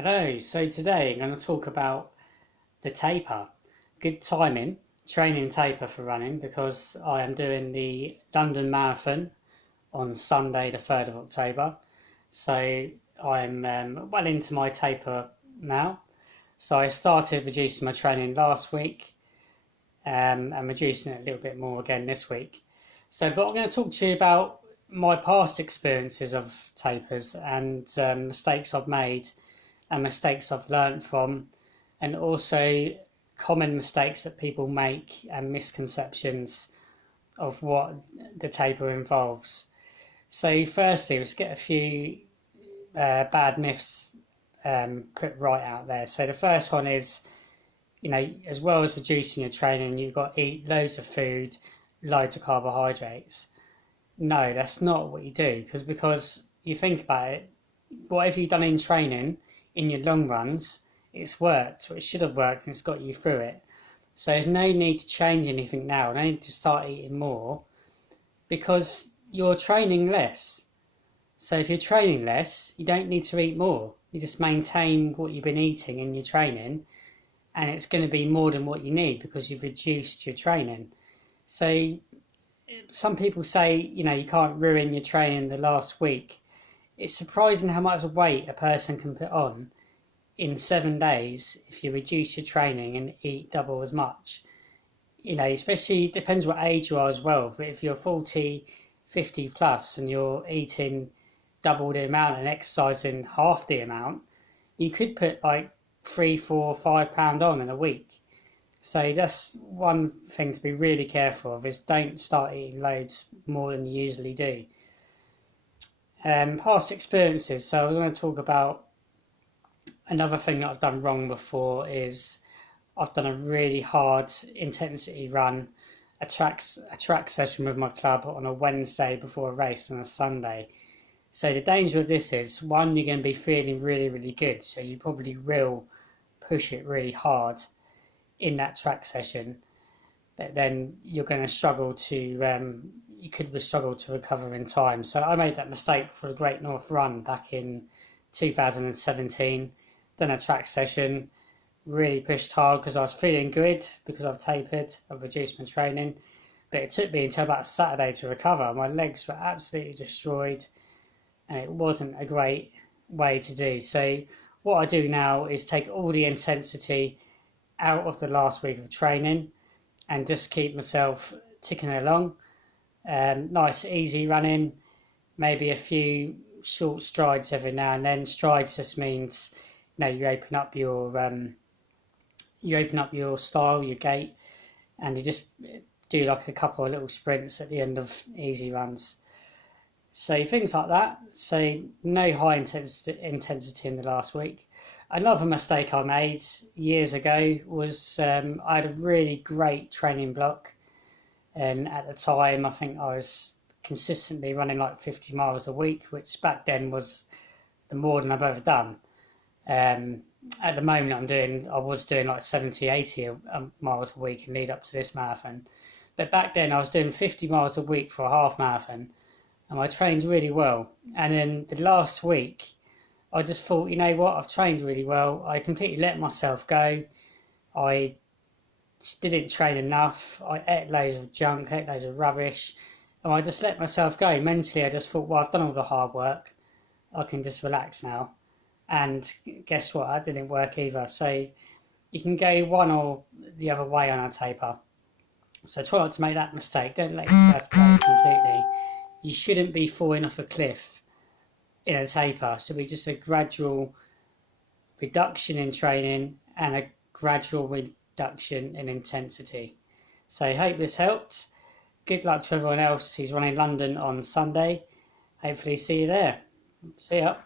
Hello, so today I'm going to talk about the taper. Good timing, training taper for running because I am doing the London Marathon on Sunday, the 3rd of October. So I'm well into my taper now. So I started reducing my training last week and reducing it a little bit more again this week. But I'm going to talk to you about my past experiences of tapers and mistakes I've made and mistakes I've learned from, and also common mistakes that people make and misconceptions of what the taper involves. So, firstly, let's get a few bad myths put right out there. So, the first one is, as well as reducing your training, you've got to eat loads of food, loads of carbohydrates. No, that's not what you do, because you think about it, whatever you've done in training, in your long runs, it's worked, or it should have worked, and it's got you through it. So there's no need to change anything now, no need to start eating more, because you're training less. So if you're training less, you don't need to eat more. You just maintain what you've been eating in your training, and it's going to be more than what you need because you've reduced your training. So some people say, you can't ruin your training the last week. It's surprising how much weight a person can put on in 7 days if you reduce your training and eat double as much. Especially it depends what age you are as well. But if you're 40, 50 plus and you're eating double the amount and exercising half the amount, you could put like 3, 4, 5 pound on in a week. So that's one thing to be really careful of, is don't start eating loads more than you usually do. Past experiences. So I was going to talk about another thing that I've done wrong before. Is I've done a really hard intensity run, a track session with my club on a Wednesday before a race on a Sunday. So the danger of this is, one, you're going to be feeling really, really good, so you probably will push it really hard in that track session, but then you're going to struggle to you could struggle to recover in time. So I made that mistake for the Great North Run back in 2017. Done a track session, really pushed hard because I was feeling good because I've tapered, I've reduced my training, but it took me until about Saturday to recover. My legs were absolutely destroyed and it wasn't a great way to do. So what I do now is take all the intensity out of the last week of training and just keep myself ticking along. Nice easy running, maybe a few short strides every now and then. Strides just means you open up your style, your gait, and you just do like a couple of little sprints at the end of easy runs. So things like that. So no high intensity in the last week. Another mistake I made years ago was I had a really great training block, and at the time I think I was consistently running like 50 miles a week, which back then was the more than I've ever done. At the moment I was doing like 70, 80 miles a week in lead up to this marathon, but back then I was doing 50 miles a week for a half marathon, and I trained really well. And then the last week I just thought, I've trained really well. I completely let myself go. I didn't train enough. I ate loads of junk, ate loads of rubbish, and I just let myself go. Mentally, I just thought, well, I've done all the hard work. I can just relax now. And guess what? That didn't work either. So you can go one or the other way on a taper. So try not to make that mistake. Don't let yourself go completely. You shouldn't be falling off a cliff in a taper. So be just a gradual reduction in training and a gradual reduction in intensity. So I hope this helped. Good luck to everyone else who's running London on Sunday. Hopefully see you there. See ya.